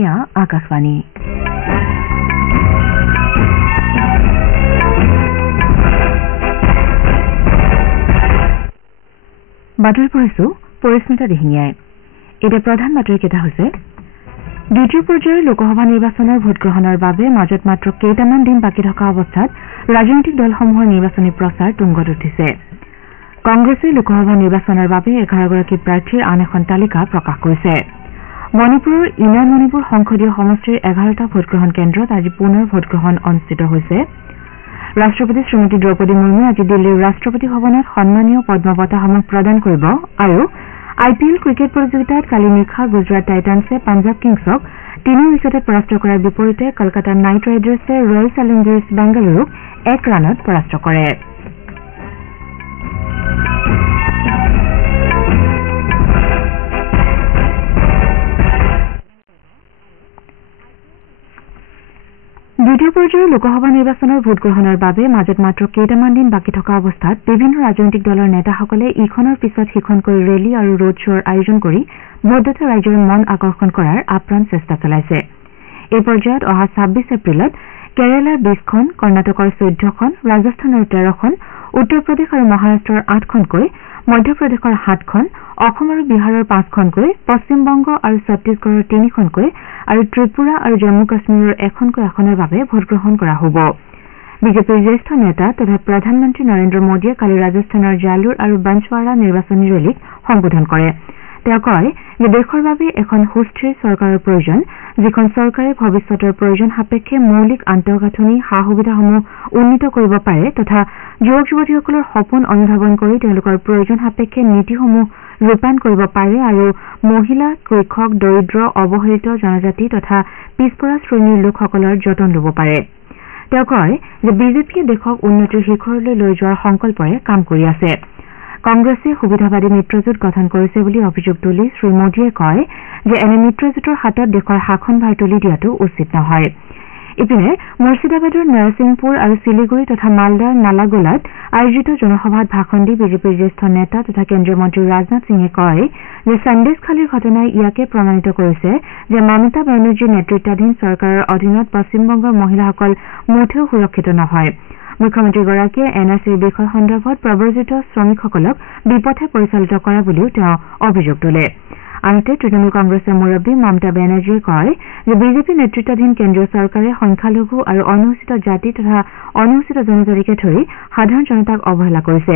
এয়া আকাশবাণী বাতৰি পঢ়িছো পৰিস্মিতা দিহিঙীয়াই। এতিয়া প্ৰধান বাতৰিকেইটা হৈছে দ্বিতীয় পৰ্যায়ৰ লোকসভা নিৰ্বাচনৰ ভোটগ্ৰহণৰ বাবে মাজত মাত্ৰ কেইটামান দিন বাকী থকা অৱস্থাত ৰাজনৈতিক দলসমূহৰ নিৰ্বাচনী প্ৰচাৰ তুংগত উঠিছে। কংগ্ৰেছে লোকসভা নিৰ্বাচনৰ বাবে 11গৰাকী প্ৰাৰ্থীৰ আন এখন তালিকা প্ৰকাশ কৰিছে। মণিপুৰৰ ইনাৰ মণিপুৰ সংসদীয় সমষ্টিৰ 11টা ভোটগ্ৰহণ কেন্দ্ৰত আজি পুনৰ ভোটগ্ৰহণ অনুষ্ঠিত হৈছে। ৰাষ্ট্ৰপতি শ্ৰীমতী দ্ৰৌপদী মুৰ্মুৱে আজি দিল্লীৰ ৰাষ্ট্ৰপতি ভৱনত সন্মানীয় পদ্ম বঁটাসমূহ প্ৰদান কৰিব আৰু IPL ক্ৰিকেট প্ৰতিযোগিতাত কালি নিশা গুজৰাট টাইটান্ছে পাঞ্জাব কিংছক 3 উইকেটত পৰাস্ত কৰাৰ বিপৰীতে কলকাতা নাইট ৰাইডাৰ্ছে ৰয়েল চেলেঞ্জাৰ্ছ বেংগালুৰুক 1 ৰানত পৰাস্ত কৰে। দ্বিতীয় পৰ্যায়ৰ লোকসভা নিৰ্বাচনৰ ভোটগ্ৰহণৰ বাবে মাজত মাত্ৰ কেইটামান দিন বাকী থকা অৱস্থাত বিভিন্ন ৰাজনৈতিক দলৰ নেতাসকলে ইখনৰ পিছত সিখনকৈ ৰেলী আৰু ৰোড শ্ব'ৰ আয়োজন কৰি ভোটদাতা ৰাইজৰ মন আকৰ্ষণ কৰাৰ আপ্ৰাণ চেষ্টা চলাইছে। এই পৰ্যায়ত অহা 26 এপ্ৰিলত কেৰালাৰ 20খন, কৰ্ণাটকৰ 14খন, ৰাজস্থানৰ 13খন, উত্তৰ প্ৰদেশ আৰু মহাৰাষ্ট্ৰৰ 8খনকৈ, মধ্যপ্ৰদেশৰ 7খন, অসম আৰু বিহাৰৰ 5খনকৈ, পশ্চিমবংগ আৰু ছত্তীশগড়ৰ 3খনকৈ আৰু ত্ৰিপুৰা আৰু জম্মু কাশ্মীৰৰ এখনকৈ আসনৰ বাবে ভোটগ্ৰহণ কৰা হ'ব। বিজেপিৰ জ্যেষ্ঠ নেতা তথা প্ৰধানমন্ত্ৰী নৰেন্দ্ৰ মোদীয়ে কালি ৰাজস্থানৰ জালুৰ আৰু বাঞ্চৱাড়া নিৰ্বাচনী ৰেলীক সম্বোধন কৰে। তেওঁ কয় যে দেশৰ বাবে এখন সুস্থিৰ চৰকাৰৰ প্ৰয়োজন, যিখন চৰকাৰে ভৱিষ্যতৰ প্ৰয়োজন সাপেক্ষে মৌলিক আন্তঃগাঁথনি সা-সুবিধাসমূহ উন্নীত কৰিব পাৰে তথা যুৱক যুৱতীসকলৰ সপোন অনুধাৱন কৰি তেওঁলোকৰ প্ৰয়োজন সাপেক্ষে নীতিসমূহ ৰূপায়ণ কৰিব পাৰে আৰু মহিলা, কৃষক, দৰিদ্ৰ, অৱহেলিত জনজাতি তথা পিছপৰা শ্ৰেণীৰ লোকসকলৰ যতন ল'ব পাৰে। তেওঁ কয় যে বিজেপিয়ে দেশক উন্নতিৰ শিখৰলৈ লৈ যোৱাৰ সংকল্পৰে কাম কৰি আছে। কংগ্ৰেছে সুবিধাবাদী মিত্ৰজোঁট গঠন কৰিছে বুলি অভিযোগ তুলি শ্ৰীমোদীয়ে কয় যে এনে মিত্ৰজোঁটৰ হাতত দেশৰ শাসনভাৰ তুলি দিয়াটো উচিত নহয়। ইপিনে মুৰ্ছিদাবাদৰ নৰসিংপুৰ আৰু শিলিগুৰি তথা মালদাৰ নালাগোলাত আয়োজিত জনসভাত ভাষণ দি বিজেপিৰ জ্যেষ্ঠ নেতা তথা কেন্দ্ৰীয় মন্ত্ৰী ৰাজনাথ সিঙে কয় যে সন্দেশখালীৰ ঘটনাই ইয়াকে প্ৰমাণিত কৰিছে যে মমতা বেনাৰ্জীৰ নেতৃত্বাধীন চৰকাৰৰ অধীনত পশ্চিমবংগৰ মহিলাসকল মুঠেও সুৰক্ষিত নহয়। মুখ্যমন্ত্ৰীগৰাকীয়ে NRCৰ বিষয় সন্দৰ্ভত প্ৰব্ৰজিত শ্ৰমিকসকলক বিপথে পৰিচালিত কৰা বুলিও তেওঁ অভিযোগ তোলে। আনহাতে তৃণমূল কংগ্ৰেছৰ মুৰব্বী মমতা বেনাৰ্জীয়ে কয় যে বিজেপি নেতৃত্বাধীন কেন্দ্ৰীয় চৰকাৰে সংখ্যালঘু আৰু অনুসূচিত জাতি তথা অনুসূচিত জনজাতিকে ধৰি সাধাৰণ জনতাক অৱহেলা কৰিছে।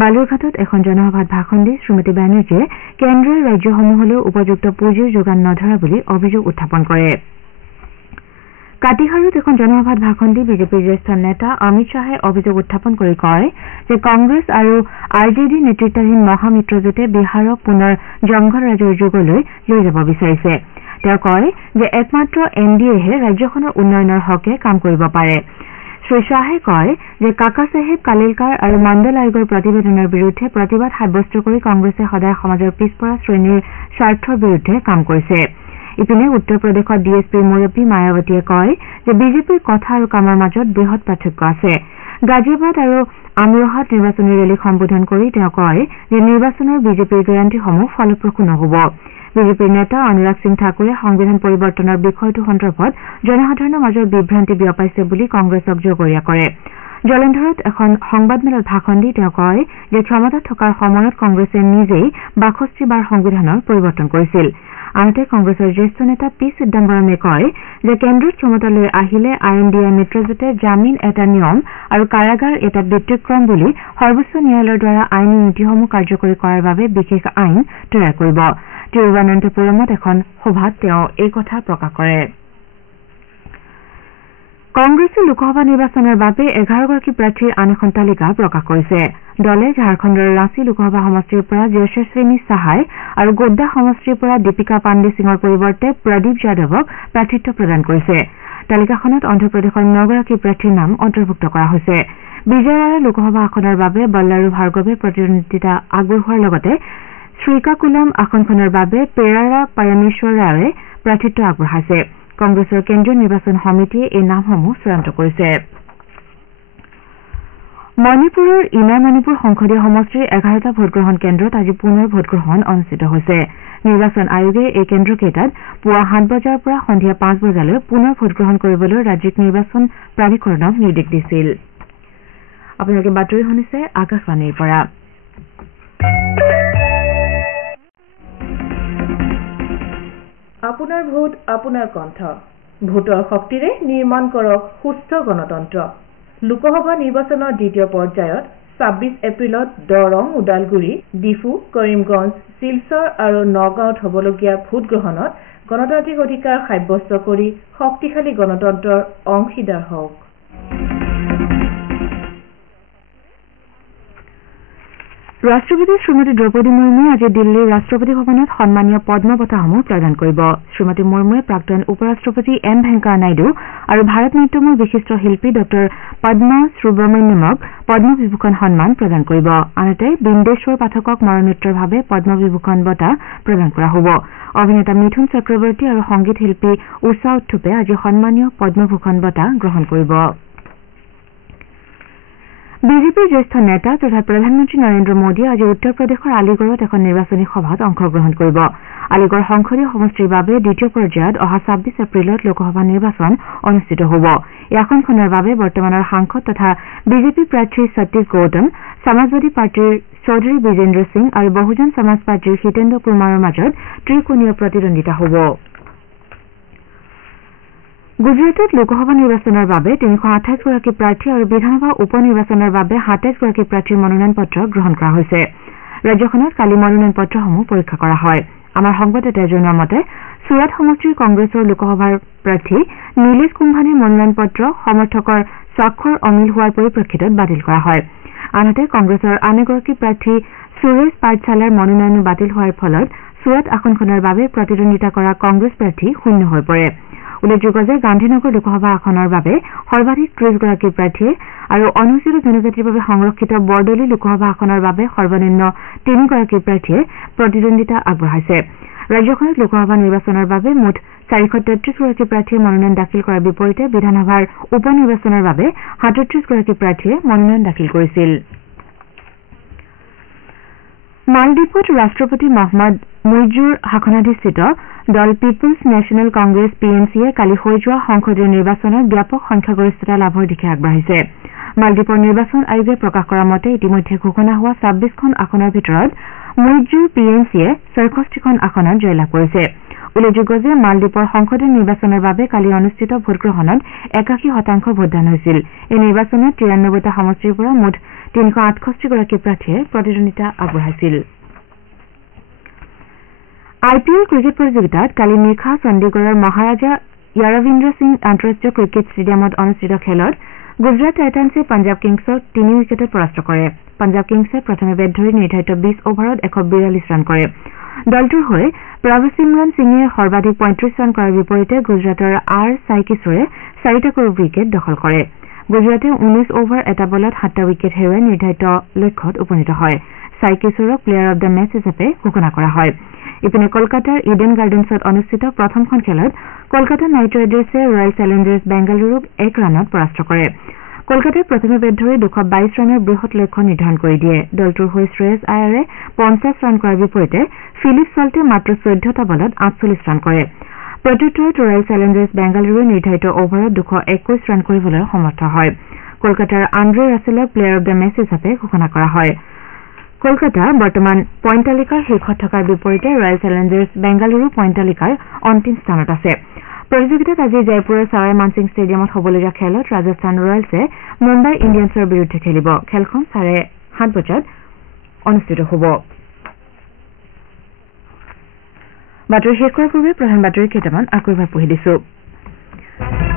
বালুৰঘাটত এখন জনসভাত ভাষণ দি শ্ৰীমতী বেনাৰ্জীয়ে কেন্দ্ৰীয় ৰাজ্যসমূহলৈ উপযুক্ত পুঁজিৰ যোগান নধৰা বুলি অভিযোগ উত্থাপন কৰে। কাটিহাৰত এখন জনসভাত ভাষণ দি বিজেপিৰ জ্যেষ্ঠ নেতা অমিত শ্বাহে অভিযোগ উত্থাপন কৰি কয় যে কংগ্ৰেছ আৰু RJD নেতৃত্বাধীন মহামিত্ৰজোঁটে বিহাৰক পুনৰ জংঘল ৰাজৰ যুগলৈ লৈ যাব বিচাৰিছে। তেওঁ কয় যে একমাত্ৰ NDAহে ৰাজ্যখনৰ উন্নয়নৰ হকে কাম কৰিব পাৰে। শ্ৰীশ্বাহে কয় যে কাকা চাহেব কালেলকাৰ আৰু মণ্ডল আয়োগৰ প্ৰতিবেদনৰ বিৰুদ্ধে প্ৰতিবাদ সাব্যস্ত কৰি কংগ্ৰেছে সদায় সমাজৰ পিছপৰা শ্ৰেণীৰ স্বাৰ্থৰ বিৰুদ্ধে কাম কৰিছে। ইপিনে উত্তৰ প্ৰদেশত DSPৰ মুৰব্বী মায়াৱতীয়ে কয় যে বিজেপিৰ কথা আৰু কামৰ মাজত বৃহৎ পাৰ্থক্য আছে। গাজিয়াবাদ আৰু আমৰোহাত নিৰ্বাচনী ৰেলীক সম্বোধন কৰি তেওঁ কয় যে নিৰ্বাচনৰ বিজেপিৰ গেৰাণ্টিসমূহ ফলপ্ৰসূ নহ'ব। বিজেপিৰ নেতা অনুৰাগ সিং ঠাকুৰে সংবিধান পৰিৱৰ্তনৰ বিষয়টো সন্দৰ্ভত জনসাধাৰণৰ মাজত বিভ্ৰান্তি বিয়পাইছে বুলি কংগ্ৰেছক জগৰীয়া কৰে। জলন্ধৰত এখন সংবাদমেলত ভাষণ দি তেওঁ কয় যে ক্ষমতাত থকাৰ সময়ত কংগ্ৰেছে নিজেই 62 বাৰ সংবিধানৰ পৰিৱৰ্তন কৰিছিল। আনহাতে কংগ্ৰেছৰ জ্যেষ্ঠ নেতা পি চিদাম্বৰমে কয় যে কেন্দ্ৰত ক্ষমতালৈ আহিলে INDA মিত্ৰজোঁটে জামিন এটা নিয়ম আৰু কাৰাগাৰ এটা ব্যতিক্ৰম বুলি সৰ্বোচ্চ ন্যায়ালয়ৰ দ্বাৰা আইনী নীতিসমূহ কাৰ্যকৰী কৰাৰ বাবে বিশেষ আইন তৈয়াৰ কৰিব। তিৰুৱনন্তপুৰমত এখন সভাত তেওঁ এই কথা প্ৰকাশ কৰে। কংগ্ৰেছে লোকসভা নিৰ্বাচনৰ বাবে 11গৰাকী প্ৰাৰ্থীৰ আন এখন তালিকা প্ৰকাশ কৰিছে। দলে ঝাৰখণ্ডৰ ৰাঁচী লোকসভা সমষ্টিৰ পৰা যশস্বিনী সাহাই আৰু গোড্ডা সমষ্টিৰ পৰা দীপিকা পাণ্ডে সিঙৰ পৰিৱৰ্তে প্ৰদীপ যাদৱক প্ৰাৰ্থিত্ব প্ৰদান কৰিছে। তালিকাখনত অন্ধ্ৰপ্ৰদেশৰ 9গৰাকী প্ৰাৰ্থীৰ নাম অন্তৰ্ভুক্ত কৰা হৈছে। বিজয়ৱাড়া লোকসভা আসনৰ বাবে বল্লাৰু ভাৰ্গৱে প্ৰতিদ্বন্দ্বিতা আগবঢ়োৱাৰ লগতে শ্ৰীকাকুলাম আসনখনৰ বাবে পেৰাৰা পৰমেশ্বৰ ৰাৱে প্ৰাৰ্থিত্ব আগবঢ়াইছে। কংগ্ৰেছৰ কেন্দ্ৰীয় নিৰ্বাচন সমিতিয়ে এই নামসমূহ চূড়ান্ত কৰিছে। মণিপুৰৰ ইনাৰ মণিপুৰ সংসদীয় সমষ্টিৰ 11টা ভোটগ্ৰহণ কেন্দ্ৰত আজি পুনৰ ভোটগ্ৰহণ অনুষ্ঠিত হৈছে। নিৰ্বাচন আয়োগে এই কেন্দ্ৰকেইটাত পুৱা 7 বজাৰ পৰা সন্ধিয়া 5 বজালৈ পুনৰ ভোটগ্ৰহণ কৰিবলৈ ৰাজ্যিক নিৰ্বাচন প্ৰাধিকৰণক নিৰ্দেশ দিছিল। আপোনালোকে বাতৰি শুনিছে আকাশবাণীৰ পৰা। আপোনাৰ ভোট আপোনাৰ কণ্ঠ। ভোটৰ শক্তিৰে নিৰ্মাণ কৰক সুস্থ গণতন্ত্ৰ। লোকসভা নিৰ্বাচনৰ দ্বিতীয় পৰ্যায়ত 26 এপ্ৰিলত দৰং, ওদালগুৰি, ডিফু, কৰিমগঞ্জ, শিলচৰ আৰু নগাঁৱত হ'বলগীয়া ভোটগ্ৰহণত গণতান্ত্ৰিক অধিকাৰ সাব্যস্ত কৰি শক্তিশালী গণতন্ত্ৰৰ অংশীদাৰ হওক। ৰাষ্ট্ৰপতি শ্ৰীমতী দ্ৰৌপদী মুৰ্মুৱে আজি দিল্লীৰ ৰাষ্ট্ৰপতি ভৱনত সন্মানীয় পদ্ম বঁটাসমূহ প্ৰদান কৰিব। শ্ৰীমতী মুৰ্মুৱে প্ৰাক্তন উপ ৰাষ্ট্ৰপতি এম ভেংকায়া নাইডু আৰু ভাৰত নাট্যমৰ বিশিষ্ট শিল্পী ডঃ পদ্মা সুব্ৰমণ্যমক পদ্মবিভূষণ সন্মান প্ৰদান কৰিব। আনহাতে বিন্দেশ্বৰ পাঠকক মৰণোত্তৰভাৱে পদ্মবিভূষণ বঁটা প্ৰদান কৰা হ'ব। অভিনেতা মিথুন চক্ৰৱৰ্তী আৰু সংগীত শিল্পী উষা উথুপে আজি সন্মানীয় পদ্মভূষণ বঁটা গ্ৰহণ কৰিব। বিজেপিৰ জ্যেষ্ঠ নেতা তথা প্ৰধানমন্ত্ৰী নৰেন্দ্ৰ মোদীয়ে আজি উত্তৰ প্ৰদেশৰ আলিগড়ত এখন নিৰ্বাচনী সভাত অংশগ্ৰহণ কৰিব। আলিগড় সংসদীয় সমষ্টিৰ বাবে দ্বিতীয় পৰ্যায়ত অহা 26 এপ্ৰিলত লোকসভা নিৰ্বাচন অনুষ্ঠিত হ'ব। এই আসনখনৰ বাবে বৰ্তমানৰ সাংসদ তথা বিজেপি প্ৰাৰ্থী সতীশ গৌতম, সমাজবাদী পাৰ্টীৰ চৌধুৰী বিজেন্দ্ৰ সিং আৰু বহুজন সমাজ পাৰ্টীৰ হিতেন্দ্ৰ কুমাৰৰ মাজত ত্ৰিকোণীয় প্ৰতিদ্বন্দ্বিতা হ'ব। গুজৰাটত লোকসভা নিৰ্বাচনৰ বাবে 328 গৰাকী প্ৰাৰ্থী আৰু বিধানসভা উপ নিৰ্বাচনৰ বাবে 27 গৰাকী প্ৰাৰ্থীৰ মনোনয়ন পত্ৰ গ্ৰহণ কৰা হৈছে। ৰাজ্যখনত কালি মনোনয়ন পত্ৰসমূহ পৰীক্ষা কৰা হয়। আমাৰ সংবাদদাতাই জনোৱা মতে চুৰাট সমষ্টিৰ কংগ্ৰেছৰ লোকসভাৰ প্ৰাৰ্থী নীলেশ কুম্ভানীৰ মনোনয়ন পত্ৰ সমৰ্থকৰ স্বাক্ষৰ অমিল হোৱাৰ পৰিপ্ৰেক্ষিতত বাতিল কৰা হয়। আনহাতে কংগ্ৰেছৰ আন এগৰাকী প্ৰাৰ্থী সুৰেশ পাটচালাৰ মনোনয়ন বাতিল হোৱাৰ ফলত চুৰাট আসনখনৰ বাবে প্ৰতিদ্বন্দ্বিতা কৰা কংগ্ৰেছ প্ৰাৰ্থী শূন্য হৈ পৰে। উল্লেখযোগ্য যে গান্ধীনগৰ লোকসভা আসনৰ বাবে সৰ্বাধিক 30 গৰাকী প্ৰাৰ্থীয়ে আৰু অনুসূচিত জনজাতিৰ বাবে সংৰক্ষিত বৰদলি লোকসভা আসনৰ বাবে সৰ্বনিম্ন 3 গৰাকী প্ৰাৰ্থীয়ে প্ৰতিদ্বন্দ্বিতা আগবঢ়াইছে। ৰাজ্যখনত লোকসভা নিৰ্বাচনৰ বাবে মুঠ 433 গৰাকী প্ৰাৰ্থীয়ে মনোনয়ন দাখিল কৰাৰ বিপৰীতে বিধানসভাৰ উপ নিৰ্বাচনৰ বাবে 37 গৰাকী প্ৰাৰ্থীয়ে মনোনয়ন দাখিল কৰিছিল। মালদ্বীপত ৰাষ্ট্ৰপতি মহম্মদ মুইজুৰ শাসনাধিষ্ঠিত দল পিপুলছ নেশ্যনেল কংগ্ৰেছ PNCয়ে কালি হৈ যোৱা সংসদীয় নিৰ্বাচনত ব্যাপক সংখ্যাগৰিষ্ঠতা লাভৰ দিশে আগবাঢ়িছে। মালদ্বীপৰ নিৰ্বাচন আয়োগে প্ৰকাশ কৰা মতে ইতিমধ্যে ঘোষণা হোৱা 26খন আসনৰ ভিতৰত মুইজুৰ PNCয়ে 64খন আসনত জয়লাভ কৰিছে। উল্লেখযোগ্য যে মালদ্বীপৰ সংসদীয় নিৰ্বাচনৰ বাবে কালি অনুষ্ঠিত ভোটগ্ৰহণত 81% ভোটদান হৈছিল। এই নিৰ্বাচনত 93টা সমষ্টিৰ পৰা মুঠ 368 গৰাকী প্ৰাৰ্থীয়ে প্ৰতিদ্বন্দ্বিতা আগবঢ়াইছিল। IPL ক্ৰিকেট প্ৰতিযোগিতাত কালি নিশা চণ্ডীগড়ৰ মহাৰাজা য়াদৱিন্দ্ৰ সিং আন্তঃৰাষ্ট্ৰীয় ক্ৰিকেট ষ্টেডিয়ামত অনুষ্ঠিত খেলত গুজৰাট টাইটান্ছে পঞ্জাৱ কিংছক 3 উইকেটত পৰাস্ত কৰে। পঞ্জাৱ কিংছে প্ৰথমে বেট ধৰি নিৰ্ধাৰিত 20 অভাৰত 142 ৰান কৰে। দলটোৰ হৈ প্ৰভচিমৰণ সিঙে সৰ্বাধিক 35 ৰান কৰাৰ বিপৰীতে গুজৰাটৰ সাই কিশোৰে 4টা উইকেট দখল কৰে। গুজৰাটে 19 অভাৰ 1 বলত 7টা উইকেট হেৰুৱাই নিৰ্ধাৰিত লক্ষ্যত উপনীত হয়। সাই কিশোৰক প্লেয়াৰ অব দ্য মেচ হিচাপে ঘোষণা কৰা হয়। ইপিনে কলকাতাৰ ইডেন গাৰ্ডেন্সত অনুষ্ঠিত প্ৰথমখন খেলত কলকাতা নাইট ৰাইডাৰ্ছে ৰয়েল চেলেঞ্জাৰ্ছ বেংগালুৰুক 1 ৰানত পৰাস্ত কৰে। কলকাতাই প্ৰথমে বেট ধৰি 222 ৰানৰ বৃহৎ লক্ষ্য নিৰ্ধাৰণ কৰি দিয়ে। দলটোৰ হৈ শ্ৰেয়স আয়াৰে 50 ৰান কৰাৰ বিপৰীতে ফিলিপ চল্টে মাত্ৰ 14টা বলত 48 ৰান কৰে। প্ৰত্যুত্তৰত ৰয়েল চেলেঞ্জাৰ্ছ বেংগালুৰুৱে নিৰ্ধাৰিত অভাৰত 221 ৰান কৰিবলৈ সমৰ্থ হয়। কলকাতাৰ আন্দ্ৰে ৰাছেলক প্লেয়াৰ অব দ্য মেচ হিচাপে ঘোষণা কৰা হয়। কলকাতা বৰ্তমান পইণ্ট তালিকাৰ শীৰ্ষত থকাৰ বিপৰীতে ৰয়েল চেলেঞ্জাৰ্ছ বেংগালুৰু পইণ্ট তালিকাৰ অন্তিম স্থানত আছে। প্ৰতিযোগিতাত আজি জয়পুৰৰ চাৱাই মানসিং ষ্টেডিয়ামত হ'বলগীয়া খেলত ৰাজস্থান ৰয়েলছে মুম্বাই ইণ্ডিয়ানছৰ বিৰুদ্ধে খেলিব। খেলখন 7:30 বজাত অনুষ্ঠিত হ'ব। বাতৰি শেষ কৰাৰ পূৰ্বে প্ৰধান বাতৰি কেইটামান আকৌ এবাৰ পঢ়ি দিছো।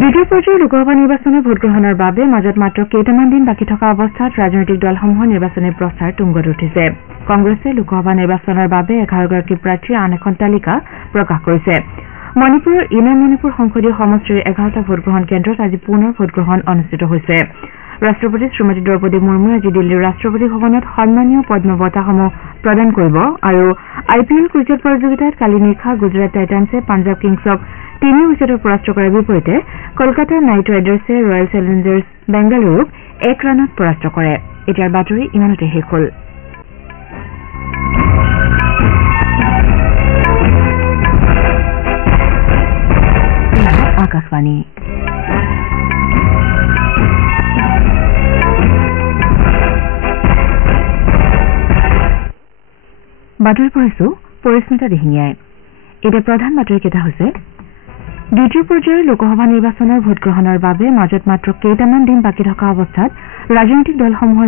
দ্বিতীয় পৰ্যায়ৰ লোকসভা নিৰ্বাচনৰ ভোটগ্ৰহণৰ বাবে মাজত মাত্ৰ কেইটামান দিন বাকী থকা অৱস্থাত ৰাজনৈতিক দলসমূহৰ নিৰ্বাচনী প্ৰচাৰ তুংগত উঠিছে। কংগ্ৰেছে লোকসভা নিৰ্বাচনৰ বাবে 11 গৰাকী প্ৰাৰ্থীৰ আন এখন তালিকা প্ৰকাশ কৰিছে। মণিপুৰৰ ইনাৰ মণিপুৰ সংসদীয় সমষ্টিৰ 11টা ভোটগ্ৰহণ কেন্দ্ৰত আজি পুনৰ ভোটগ্ৰহণ অনুষ্ঠিত হৈছে। ৰাষ্ট্ৰপতি শ্ৰীমতী দ্ৰৌপদী মুৰ্মুৱে আজি দিল্লীৰ ৰাষ্ট্ৰপতি ভৱনত সন্মানীয় পদ্ম বঁটাসমূহ প্ৰদান কৰিব আৰু IPL ক্ৰিকেট প্ৰতিযোগিতাত কালি নিশা গুজৰাট টাইটান্ছে পঞ্জাৱ কিংছক 3 উইকেটত পৰাস্ত কৰাৰ বিপৰীতে কলকাতা নাইট ৰাইডাৰ্ছে ৰয়েল চেলেঞ্জাৰ্ছ বেংগালুৰুক 1 ৰানত পৰাস্ত কৰে। এতিয়াৰ বাতৰি ইমানতে শেষ হ'ল। আকাশবাণী বাতৰি পঢ়িছো পৰিস্মিতা দিহিঙীয়াই। এতিয়া প্ৰধান বাতৰিকেইটা হৈছে দ্বিতীয় পৰ্যায়ৰ লোকসভা নিৰ্বাচনৰ ভোটগ্ৰহণৰ বাবে মাজত মাত্ৰ কেইটামান দিন বাকী থকা অৱস্থাত ৰাজনৈতিক দলসমূহৰ